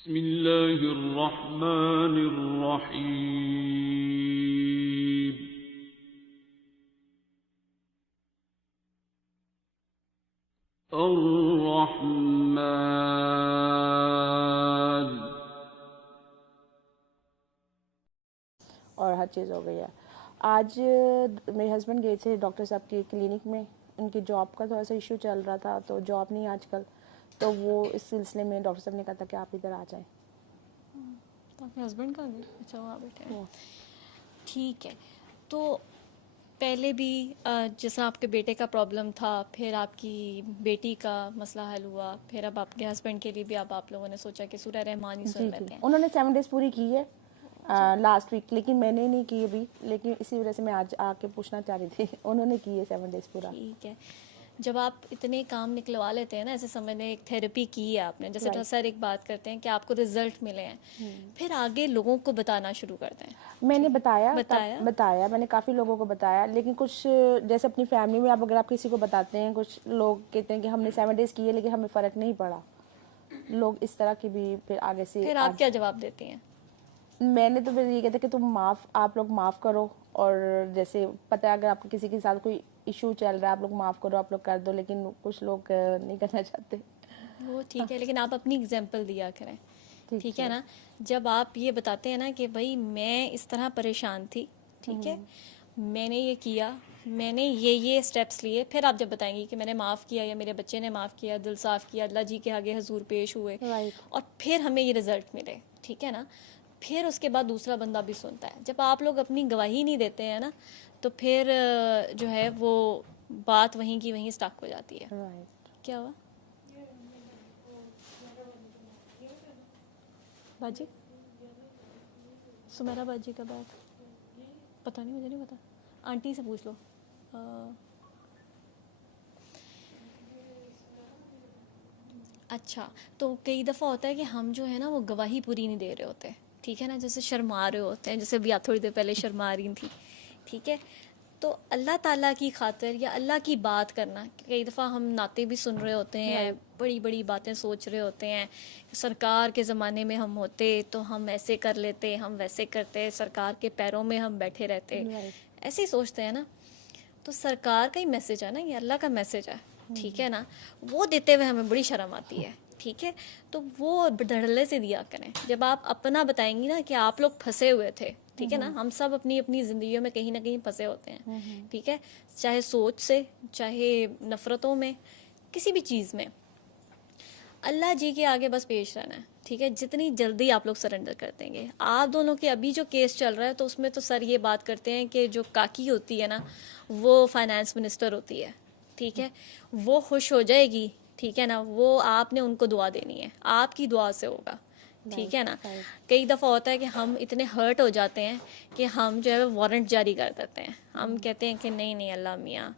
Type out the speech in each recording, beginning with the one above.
बिस्मिल्लाहिर्रहमानिर्रहीम। अर्रहमान। और हर चीज़ हो गई है। आज मेरे हस्बैंड गए थे डॉक्टर साहब की क्लिनिक में, उनकी जॉब का थोड़ा सा इशू चल रहा था, तो जॉब नहीं आजकल, तो वो इस सिलसिले में डॉक्टर साहब ने कहा था कि आप इधर आ जाएं। तो आपके हस्बैंड कहाँ गए? अच्छा वहाँ बैठे हैं। ठीक है। तो पहले भी जैसा आपके बेटे का प्रॉब्लम था, फिर आपकी बेटी का मसला हल हुआ, फिर अब आपके हस्बैंड के लिए भी अब आप लोगों ने सोचा कि सूरह रहमान ही सुन जी लेते हैं। उन्होंने 7 डेज़ पूरी की है लास्ट वीक, लेकिन मैंने नहीं की अभी, लेकिन इसी वजह से मैं आज आके पूछना चाह रही थी। उन्होंने की है 7 डेज़ पूरा। ठीक है। जब आप इतने काम निकलवा लेते हैं ना, ऐसे समय ने एक थेरेपी की है आपने, जैसे Right. सर एक बात करते हैं कि आपको रिजल्ट मिले हैं, फिर आगे लोगों को बताना शुरू करते हैं। मैंने बताया बताया? मैंने काफ़ी लोगों को बताया, लेकिन कुछ जैसे अपनी फैमिली में अगर आप किसी को बताते हैं, कुछ लोग कहते हैं कि हमने 7 डेज़ किए लेकिन हमें फ़र्क नहीं पड़ा। लोग इस तरह की भी फिर आगे से फिर आप क्या जवाब देती हैं? मैंने तो फिर ये कहता कि आप लोग माफ़ करो, और जैसे पता है अगर आपको किसी के साथ कोई इशू चल रहा है, आप लोग माफ़ करो, आप लोग कर दो, लेकिन कुछ लोग नहीं करना चाहते। वो ठीक है, लेकिन आप अपनी एग्जाम्पल दिया करें, ठीक है ना। जब आप ये बताते हैं ना कि भाई मैं इस तरह परेशान थी, ठीक है, मैंने ये किया, मैंने ये स्टेप्स लिए, फिर आप जब बताएंगी कि मैंने माफ़ किया या मेरे बच्चे ने माफ़ किया, दिल साफ़ किया, अल्लाह जी के आगे हजूर पेश हुए, और फिर हमें ये रिज़ल्ट मिले, ठीक है ना, फिर उसके बाद दूसरा बंदा भी सुनता है। जब आप लोग अपनी गवाही नहीं देते हैं ना, तो फिर जो है वो बात वहीं की वहीं स्टक हो जाती है। क्या हुआ बाजी? सुमेरा बाजी का बात पता नहीं, मुझे नहीं पता, आंटी से पूछ लो। अच्छा, तो कई दफ़ा होता है कि हम जो है ना वो गवाही पूरी नहीं दे रहे होते, ठीक है ना, जैसे शर्मा रहे होते हैं, जैसे अभी आप थोड़ी देर पहले शर्मा रही थी, ठीक है। तो अल्लाह ताला की खातिर या अल्लाह की बात करना, कई दफ़ा हम नाते भी सुन रहे होते हैं, बड़ी बड़ी बातें सोच रहे होते हैं, सरकार के ज़माने में हम होते तो हम ऐसे कर लेते, हम वैसे करते, सरकार के पैरों में हम बैठे रहते, ऐसे ही सोचते हैं ना। तो सरकार का ही मैसेज है ना, ये अल्लाह का मैसेज है, ठीक है ना, वो देते हुए हमें बड़ी शर्म आती है, ठीक है। तो वो धड़ल्ले से दिया करें। जब आप अपना बताएंगी ना कि आप लोग फंसे हुए थे, ठीक है ना, हम सब अपनी अपनी ज़िंदगियों में कहीं ना कहीं फंसे होते हैं, ठीक है, चाहे सोच से, चाहे नफ़रतों में, किसी भी चीज़ में, अल्लाह जी के आगे बस पेश रहना है, ठीक है। जितनी जल्दी आप लोग सरेंडर कर देंगे। आप दोनों के अभी जो केस चल रहा है, तो उसमें तो सर ये बात करते हैं कि जो काकी होती है ना, वो फाइनेंस मिनिस्टर होती है, ठीक है, वो खुश हो जाएगी, ठीक है ना, वो आपने उनको दुआ देनी है, आपकी दुआ से होगा, ठीक है ना। कई दफ़ा होता है कि हम इतने हर्ट हो जाते हैं कि हम जो है वारंट जारी कर देते हैं, हम कहते हैं कि नहीं नहीं अल्लाह मियाँ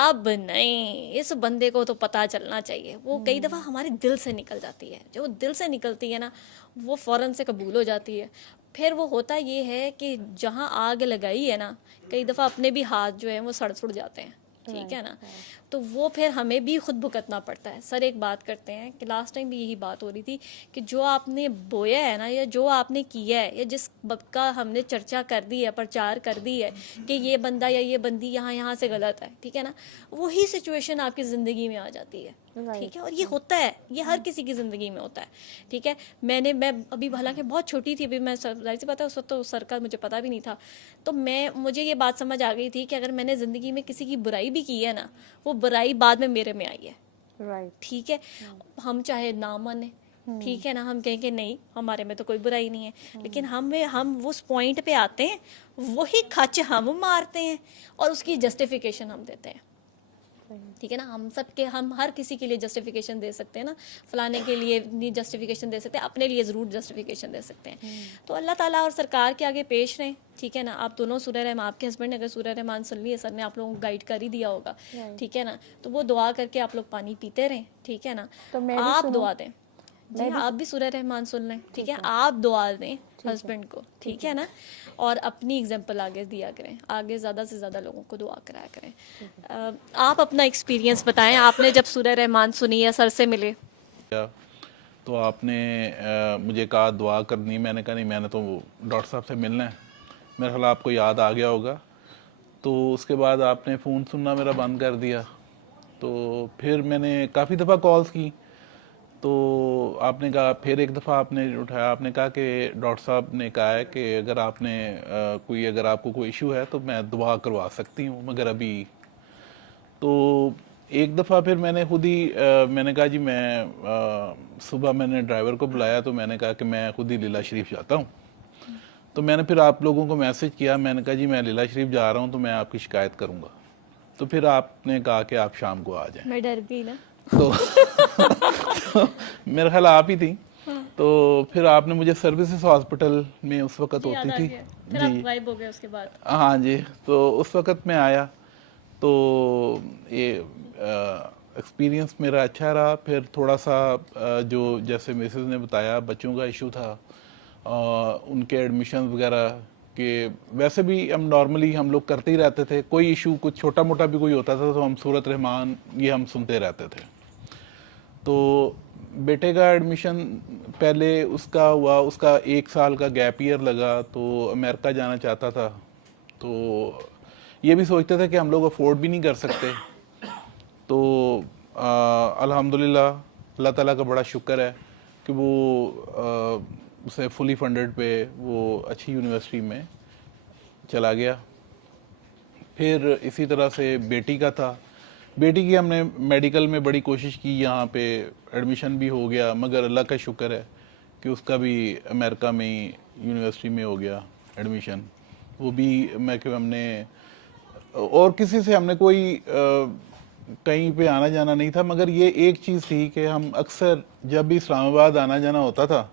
अब नहीं, इस बंदे को तो पता चलना चाहिए। वो कई दफ़ा हमारे दिल से निकल जाती है, जो दिल से निकलती है ना, वो फ़ौरन से कबूल हो जाती है। फिर वो होता ये है कि जहाँ आग लगाई है ना, कई दफ़ा अपने भी हाथ जो है वो सड़ सुड़ जाते हैं, ठीक है ना। तो वो फिर हमें भी खुद भुगतना पड़ता है। सर एक बात करते हैं कि लास्ट टाइम भी यही बात हो रही थी कि जो आपने बोया है ना, या जो आपने किया है, या जिस का हमने चर्चा कर दी है, प्रचार कर दी है कि ये बंदा या ये बंदी यहाँ यहाँ से गलत है, ठीक है ना, वही सिचुएशन आपकी ज़िंदगी में आ जाती है, ठीक है। और ये होता है, ये हर किसी की ज़िंदगी में होता है, ठीक है। मैं अभी हालांकि बहुत छोटी थी, अभी मैं जाहिर सी बात है उस वक्त तो सर का मुझे पता भी नहीं था, तो मुझे ये बात समझ आ गई थी कि अगर मैंने ज़िंदगी में किसी की बुराई भी की है ना, वो बुराई बाद में मेरे में आई है, ठीक है। हम चाहे ना माने, ठीक है ना, हम कहें कि नहीं हमारे में तो कोई बुराई नहीं है, लेकिन हम उस पॉइंट पे आते हैं, वही खच हम मारते हैं और उसकी जस्टिफिकेशन हम देते हैं, ठीक है ना। हम हर किसी के लिए जस्टिफिकेशन दे सकते हैं ना, फलाने के लिए नहीं जस्टिफिकेशन दे सकते, अपने लिए ज़रूर जस्टिफिकेशन दे सकते हैं। तो अल्लाह ताला और सरकार के आगे पेश रहें, ठीक है ना। आप दोनों सूरह रहमान, आपके हस्बैंड ने अगर सूरह रहमान सुन ली है, सर ने आप लोगों को गाइड कर ही दिया होगा, ठीक है ना, तो वो दुआ करके आप लोग पानी पीते रहें, ठीक है ना। तो आप दुआ दें, जी हाँ, आप भी सूरह रहमान सुन लें, ठीक है, आप दुआ दें हस्बैंड को, ठीक है ना, और अपनी एग्जांपल आगे दिया करें, आगे ज़्यादा से ज़्यादा लोगों को दुआ कराया करें। आप अपना एक्सपीरियंस बताएं, आपने जब सूरह रहमान सुनी या सर से मिले। तो आपने मुझे कहा दुआ करनी। मैंने कहा नहीं, मैंने तो डॉक्टर साहब से मिलना है। मेरे ख्याल आपको याद आ गया होगा। तो उसके बाद आपने फ़ोन सुनना मेरा बंद कर दिया। तो फिर मैंने काफ़ी दफ़ा कॉल्स की, तो आपने कहा, फिर एक दफ़ा आपने उठाया, आपने कहा कि डॉक्टर साहब ने कहा है कि अगर आपने अगर आपको कोई इशू है तो मैं दुआ करवा सकती हूँ, मगर अभी। तो एक दफ़ा फिर मैंने खुद ही मैंने कहा जी मैं सुबह मैंने ड्राइवर को बुलाया, तो मैंने कहा कि मैं खुद ही लीला शरीफ जाता हूँ। तो मैंने फिर आप लोगों को मैसेज किया, मैंने कहा जी मैं लीला शरीफ जा रहा हूँ, तो मैं आपकी शिकायत करूँगा। तो फिर आपने कहा कि आप शाम को आ जाएं। मैं डर गई ना। तो, तो मेरा ख्याल आप ही थी। तो फिर आपने मुझे सर्विसेज हॉस्पिटल में उस वक्त जी, याद होती आ थी गया। फिर आप गायब हो गए उसके बाद। हाँ जी। तो उस वक्त मैं आया, तो ये एक्सपीरियंस मेरा अच्छा रहा। फिर थोड़ा सा जो जैसे मिसेस ने बताया बच्चों का इशू था, उनके एडमिशन वगैरह के, वैसे भी हम नॉर्मली हम लोग करते ही रहते थे। कोई इशू कुछ छोटा मोटा भी कोई होता था तो हम सूरत रहमान ये हम सुनते रहते थे। तो बेटे का एडमिशन पहले उसका हुआ, उसका 1 साल का गैप ईयर लगा, तो अमेरिका जाना चाहता था। तो ये भी सोचते थे कि हम लोग अफोर्ड भी नहीं कर सकते। तो अल्हम्दुलिल्लाह अल्लाह ताला का बड़ा शुक्र है कि वो उसे फुली फंडेड पे वो अच्छी यूनिवर्सिटी में चला गया। फिर इसी तरह से बेटी का था, बेटी की हमने मेडिकल में बड़ी कोशिश की, यहाँ पे एडमिशन भी हो गया, मगर अल्लाह का शुक्र है कि उसका भी अमेरिका में ही यूनिवर्सिटी में हो गया एडमिशन। वो भी मैं कि हमने और किसी से हमने कोई कहीं पे आना जाना नहीं था, मगर ये एक चीज़ थी कि हम अक्सर जब भी इस्लामाबाद आना जाना होता था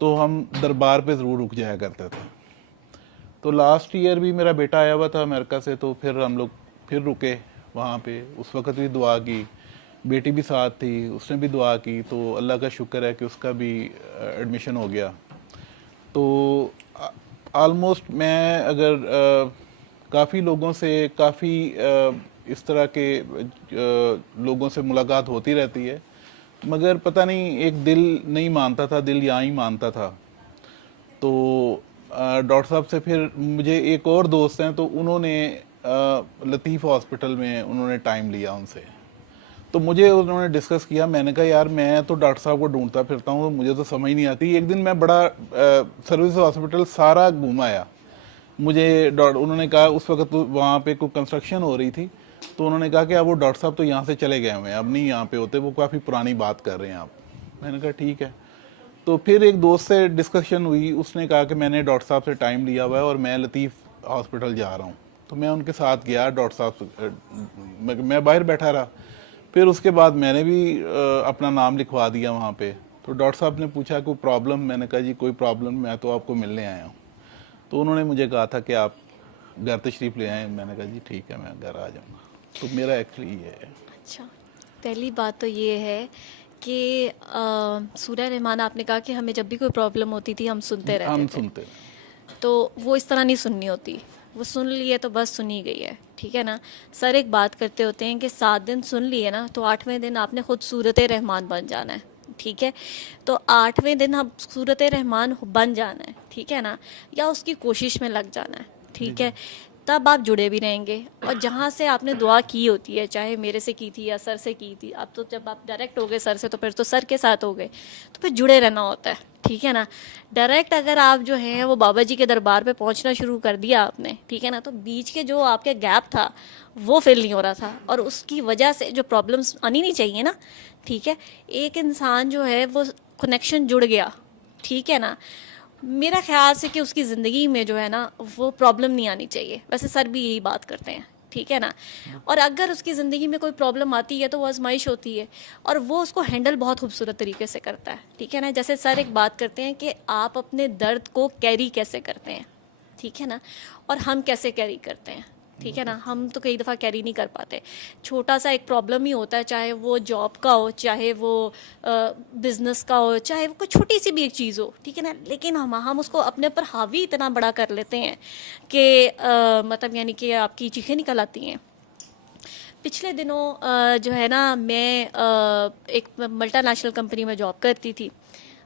तो हम दरबार पे ज़रूर रुक जाया करते थे। तो लास्ट ईयर भी मेरा बेटा आया हुआ था अमेरिका से, तो फिर हम लोग फिर रुके वहाँ पे। उस वक्त भी दुआ की, बेटी भी साथ थी, उसने भी दुआ की। तो अल्लाह का शुक्र है कि उसका भी एडमिशन हो गया। तो ऑलमोस्ट मैं अगर काफ़ी लोगों से काफ़ी इस तरह के लोगों से मुलाकात होती रहती है, मगर पता नहीं एक दिल नहीं मानता था, दिल यहाँ ही मानता था। तो डॉक्टर साहब से फिर मुझे एक और दोस्त हैं, तो उन्होंने लतीफ़ हॉस्पिटल में उन्होंने टाइम लिया उनसे। तो मुझे उन्होंने डिस्कस किया, मैंने कहा यार मैं तो डॉक्टर साहब को ढूंढता फिरता हूँ, मुझे तो समझ नहीं आती। एक दिन मैं बड़ा सर्विस हॉस्पिटल सारा घूम आया। मुझे उन्होंने कहा उस वक्त तो वहाँ पे कोई कंस्ट्रक्शन हो रही थी, तो उन्होंने कहा कि अब वो डॉक्टर साहब तो यहाँ से चले गए हुए हैं, अब नहीं यहाँ पे होते, वो काफ़ी पुरानी बात कर रहे हैं आप। मैंने कहा ठीक है। तो फिर एक दोस्त से डिस्कशन हुई, उसने कहा कि मैंने डॉक्टर साहब से टाइम लिया हुआ है और मैं लतीफ़ हॉस्पिटल जा रहा हूँ। तो मैं उनके साथ गया, डॉक्टर साहब मैं बाहर बैठा रहा। फिर उसके बाद मैंने भी अपना नाम लिखवा दिया वहाँ पे। तो डॉक्टर साहब ने पूछा कोई प्रॉब्लम, मैंने कहा जी कोई प्रॉब्लम, मैं तो आपको मिलने आया हूँ। तो उन्होंने मुझे कहा था कि आप घर तशरीफ़ ले आएँ। मैंने कहा जी ठीक है, मैं घर आ जाऊँगा। तो मेरा एक्चुअली ये है। अच्छा, पहली बात तो ये है कि सूरह रहमान आपने कहा कि हमें जब भी कोई प्रॉब्लम होती थी हम सुनते रहते हम थे। सुनते तो वो इस तरह नहीं सुननी होती, वो सुन ली है तो बस सुनी गई है, ठीक है ना। सर एक बात करते होते हैं कि 7 दिन सुन लिए ना तो 8वें दिन आपने खुद सूरत रहमान बन जाना है, ठीक है। तो 8वें दिन अब सूरत रहमान बन जाना है, ठीक है ना, या उसकी कोशिश में लग जाना है, ठीक है। तब आप जुड़े भी रहेंगे। और जहाँ से आपने दुआ की होती है, चाहे मेरे से की थी या सर से की थी, अब तो जब आप डायरेक्ट हो गए सर से तो फिर तो सर के साथ हो गए, तो फिर जुड़े रहना होता है, ठीक है ना। डायरेक्ट अगर आप जो है वो बाबा जी के दरबार पे पहुंचना शुरू कर दिया आपने, ठीक है ना, तो बीच के जो आपके गैप था वो फिल नहीं हो रहा था, और उसकी वजह से जो प्रॉब्लम्स आनी नहीं चाहिए ना, ठीक है। एक इंसान जो है वो कनेक्शन जुड़ गया, ठीक है ना, मेरा ख्याल से कि उसकी ज़िंदगी में जो है ना वो प्रॉब्लम नहीं आनी चाहिए। वैसे सर भी यही बात करते हैं, ठीक है ना। और अगर उसकी ज़िंदगी में कोई प्रॉब्लम आती है तो वो आजमाइश होती है, और वो उसको हैंडल बहुत खूबसूरत तरीके से करता है, ठीक है ना। जैसे सर एक बात करते हैं कि आप अपने दर्द को कैरी कैसे करते हैं, ठीक है ना, और हम कैसे कैरी करते हैं, ठीक है ना। हम तो कई दफ़ा कैरी नहीं कर पाते। छोटा सा एक प्रॉब्लम ही होता है, चाहे वो जॉब का हो, चाहे वो बिज़नेस का हो, चाहे वो कोई छोटी सी भी एक चीज़ हो, ठीक है ना, लेकिन हम उसको अपने ऊपर हावी इतना बड़ा कर लेते हैं कि मतलब यानी कि आपकी चीखें निकल आती हैं। पिछले दिनों जो है ना मैं एक मल्टीनेशनल कंपनी में जॉब करती थी।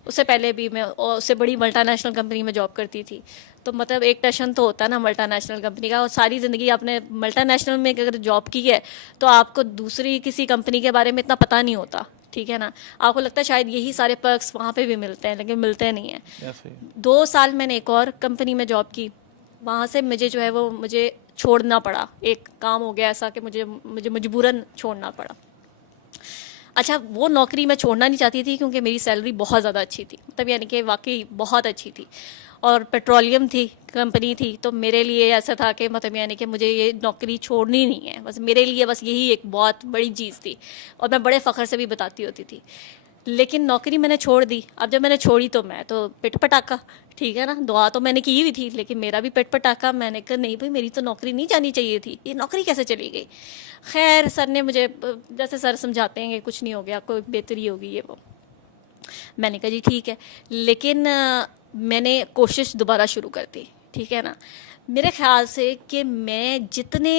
उससे पहले भी मैं उससे बड़ी मल्टीनेशनल कंपनी में जॉब करती थी। तो मतलब एक टशन तो होता है ना मल्टीनेशनल कंपनी का, और सारी ज़िंदगी आपने मल्टीनेशनल में अगर जॉब की है तो आपको दूसरी किसी कंपनी के बारे में इतना पता नहीं होता, ठीक है ना। आपको लगता है शायद यही सारे पर्क्स वहाँ पे भी मिलते हैं, लेकिन मिलते नहीं हैं। ऐसे ही। 2 साल मैंने एक और कंपनी में जॉब की, वहाँ से मुझे जो है वो मुझे छोड़ना पड़ा। एक काम हो गया ऐसा कि मुझे मुझे मजबूरन छोड़ना पड़ा। अच्छा, वो नौकरी मैं छोड़ना नहीं चाहती थी क्योंकि मेरी सैलरी बहुत ज़्यादा अच्छी थी, मतलब यानी कि वाकई बहुत अच्छी थी, और पेट्रोलियम थी कंपनी थी। तो मेरे लिए ऐसा था कि मतलब यानी कि मुझे ये नौकरी छोड़नी नहीं है, बस मेरे लिए बस यही एक बहुत बड़ी चीज़ थी, और मैं बड़े फ़ख्र से भी बताती होती थी। लेकिन नौकरी मैंने छोड़ दी। अब जब मैंने छोड़ी तो मैं तो पिट पटाखा, ठीक है ना, दुआ तो मैंने की हुई थी, लेकिन मेरा भी पिट पटाखा। मैंने कहा नहीं भाई, मेरी तो नौकरी नहीं जानी चाहिए थी, ये नौकरी कैसे चली गई। खैर सर ने मुझे, जैसे सर समझाते हैं कि कुछ नहीं हो गया, कोई बेहतरी होगी ये वो। मैंने कहा जी ठीक है, लेकिन मैंने कोशिश दोबारा शुरू कर दी, ठीक है ना। मेरे ख्याल से कि मैं जितने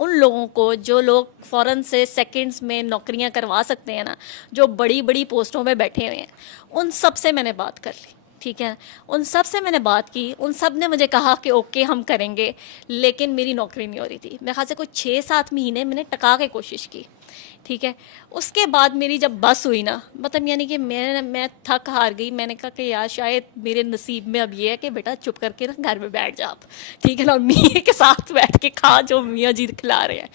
उन लोगों को, जो लोग फ़ौरन से सेकंड्स में नौकरियां करवा सकते हैं ना, जो बड़ी बड़ी पोस्टों में बैठे हुए हैं, उन सब से मैंने बात कर ली, ठीक है। उन सब से मैंने बात की, उन सब ने मुझे कहा कि ओके हम करेंगे, लेकिन मेरी नौकरी नहीं हो रही थी। मेरे ख्याल से कुछ 6-7 महीने मैंने टका के कोशिश की, ठीक है। उसके बाद मेरी जब बस हुई ना, मतलब यानी कि मैं थक हार गई। मैंने कहा कि यार शायद मेरे नसीब में अब ये है कि बेटा चुप करके ना घर में बैठ जा आप, ठीक है ना, मियाँ के साथ बैठ के खा जो मियाँ जी खिला रहे हैं।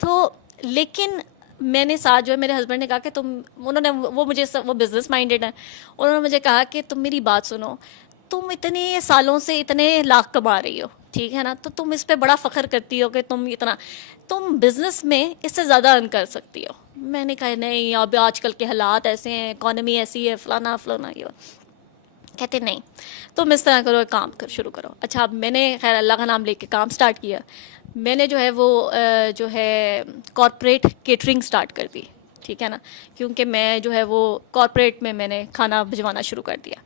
तो लेकिन मैंने साथ जो है, मेरे हस्बैंड ने कहा कि उन्होंने, वो मुझे, वो बिजनेस माइंडेड है, उन्होंने मुझे कहा कि तुम मेरी बात सुनो, तुम इतने सालों से इतने लाख कमा रही हो, ठीक है ना, तो तुम इस पे बड़ा फ़ख्र करती हो कि तुम बिज़नेस में इससे ज़्यादा अर्न कर सकती हो। मैंने कहा नहीं, अब आजकल के हालात ऐसे हैं, इकॉनमी ऐसी है, फलाना फलाना ये। कहते नहीं, तुम इस तरह करो, एक काम शुरू करो। अच्छा, अब मैंने खैर अल्लाह का नाम लेके काम स्टार्ट किया। मैंने जो है वो जो है कॉरपोरेट केटरिंग स्टार्ट कर दी, ठीक है ना, क्योंकि मैं जो है वो कॉरपोरेट में मैंने खाना भिजवाना शुरू कर दिया,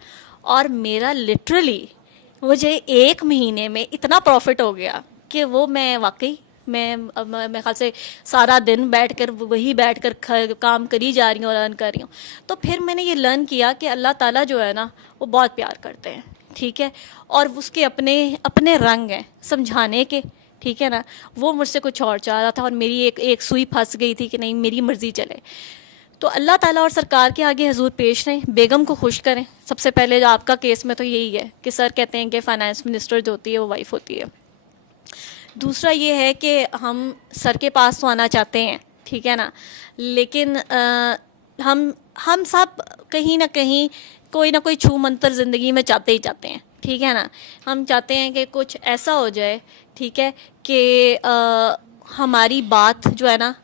और मेरा लिटरली मुझे 1 महीने में इतना प्रॉफिट हो गया कि वो मैं वाकई मैं ख्याल से सारा दिन बैठकर वही बैठकर काम करी जा रही हूँ और अर्न कर रही हूँ। तो फिर मैंने ये लर्न किया कि अल्लाह ताला जो है ना वो बहुत प्यार करते हैं, ठीक है, और उसके अपने अपने रंग हैं समझाने के, ठीक है ना। वो मुझसे कुछ और चाह रहा था, और मेरी एक सुई फंस गई थी कि नहीं मेरी मर्जी चले। तो अल्लाह ताला और सरकार के आगे हजूर पेश रहें, बेगम को खुश करें। सबसे पहले जो आपका केस में तो यही है कि सर कहते हैं कि फाइनेंस मिनिस्टर जो होती है वो वाइफ होती है। दूसरा ये है कि हम सर के पास तो आना चाहते हैं, ठीक है ना, लेकिन हम सब कहीं ना कहीं कोई ना कोई छू मंतर ज़िंदगी में चाहते ही चाहते हैं, ठीक है ना। हम चाहते हैं कि कुछ ऐसा हो जाए, ठीक है, कि हमारी बात जो है ना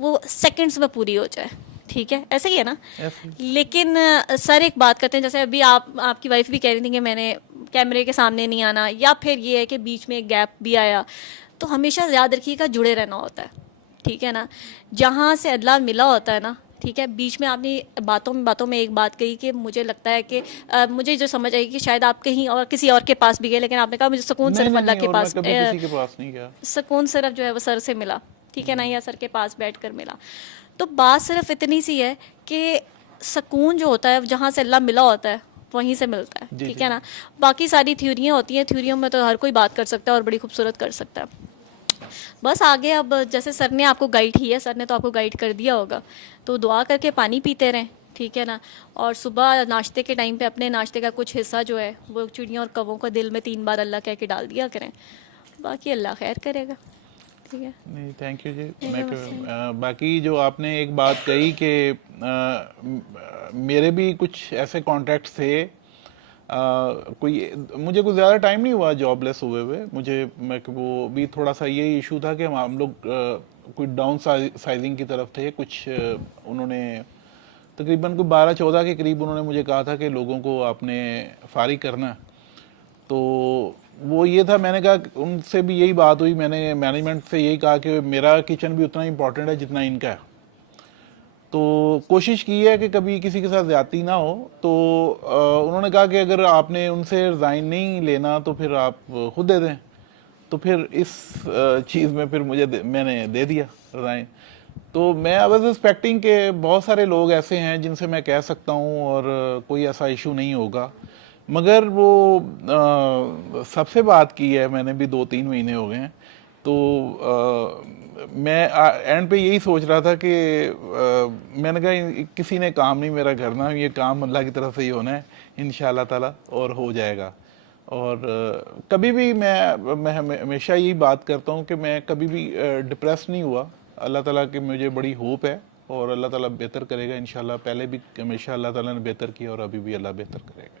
वो सेकंड्स में पूरी हो जाए, ठीक है, ऐसे ही है ना। लेकिन सर एक बात करते हैं, जैसे अभी आपकी वाइफ भी कह रही थी कि मैंने कैमरे के सामने नहीं आना, या फिर ये है कि बीच में एक गैप भी आया, तो हमेशा याद रखिएगा जुड़े रहना होता है, ठीक है ना। जहाँ से अल्लाह मिला होता है ना, ठीक है, बीच में आपने बातों में एक बात कही कि मुझे लगता है कि मुझे जो समझ आई कि शायद आप कहीं और किसी और के पास भी गए, लेकिन आपने कहा मुझे सुकून सिर्फ अल्लाह के पास, किसी के पास नहीं गया, सुकून सिर्फ जो है वो सर से मिला, ठीक है ना, या सर के पास बैठकर मिला। तो बात सिर्फ इतनी सी है कि सुकून जो होता है जहाँ से अल्लाह मिला होता है वहीं से मिलता है, ठीक है ना। बाकी सारी थ्योरियाँ होती हैं, थ्योरियों में तो हर कोई बात कर सकता है और बड़ी खूबसूरत कर सकता है। बस आगे अब जैसे सर ने आपको गाइड किया, सर ने तो आपको गाइड कर दिया होगा, तो दुआ करके पानी पीते रहें, ठीक है ना। और सुबह नाश्ते के टाइम पे अपने नाश्ते का कुछ हिस्सा जो है वो चिड़ियों और कौवों को दिल में 3 बार अल्लाह कह के डाल दिया करें, बाकी अल्लाह खैर करेगा, ठीक है। नहीं, थैंक यू जी। बाकी जो आपने एक बात कही कि मेरे भी कुछ ऐसे कॉन्ट्रैक्ट्स थे, मुझे कुछ ज़्यादा टाइम नहीं हुआ जॉबलेस हुए मैं वो भी थोड़ा सा ये इशू था कि हम लोग कुछ डाउन साइजिंग की तरफ थे। कुछ उन्होंने तकरीबन कोई 12-14 के करीब उन्होंने मुझे कहा था कि लोगों को आपने फारिग करना। तो वो ये था, मैंने कहा उनसे भी यही बात हुई, मैंने मैनेजमेंट से यही कहा कि मेरा किचन भी उतना इम्पोर्टेंट है जितना इनका है। तो कोशिश की है कि कभी किसी के साथ ज़्यादती ना हो। तो उन्होंने कहा कि अगर आपने उनसे रिज़ाइन नहीं लेना तो फिर आप खुद दे दें। तो फिर इस चीज़ में फिर मैंने दे दिया रिज़ाइन। तो मैं आई वाज एक्सपेक्टिंग कि बहुत सारे लोग ऐसे हैं जिनसे मैं कह सकता हूँ और कोई ऐसा इशू नहीं होगा, मगर वो सबसे बात की है मैंने भी, 2-3 महीने हो गए हैं। तो मैं एंड पे यही सोच रहा था कि मैंने कहा किसी ने काम नहीं मेरा करना, ये काम अल्लाह की तरफ से ही होना है इंशाअल्लाह ताला, और हो जाएगा। और कभी भी मैं हमेशा यही बात करता हूँ कि मैं कभी भी डिप्रेस नहीं हुआ। अल्लाह ताला की मुझे बड़ी होप है और अल्लाह ताला बेहतर करेगा इंशाल्लाह। पहले भी हमेशा अल्लाह ताला ने बेहतर किया और अभी भी अल्लाह बेहतर करेगा।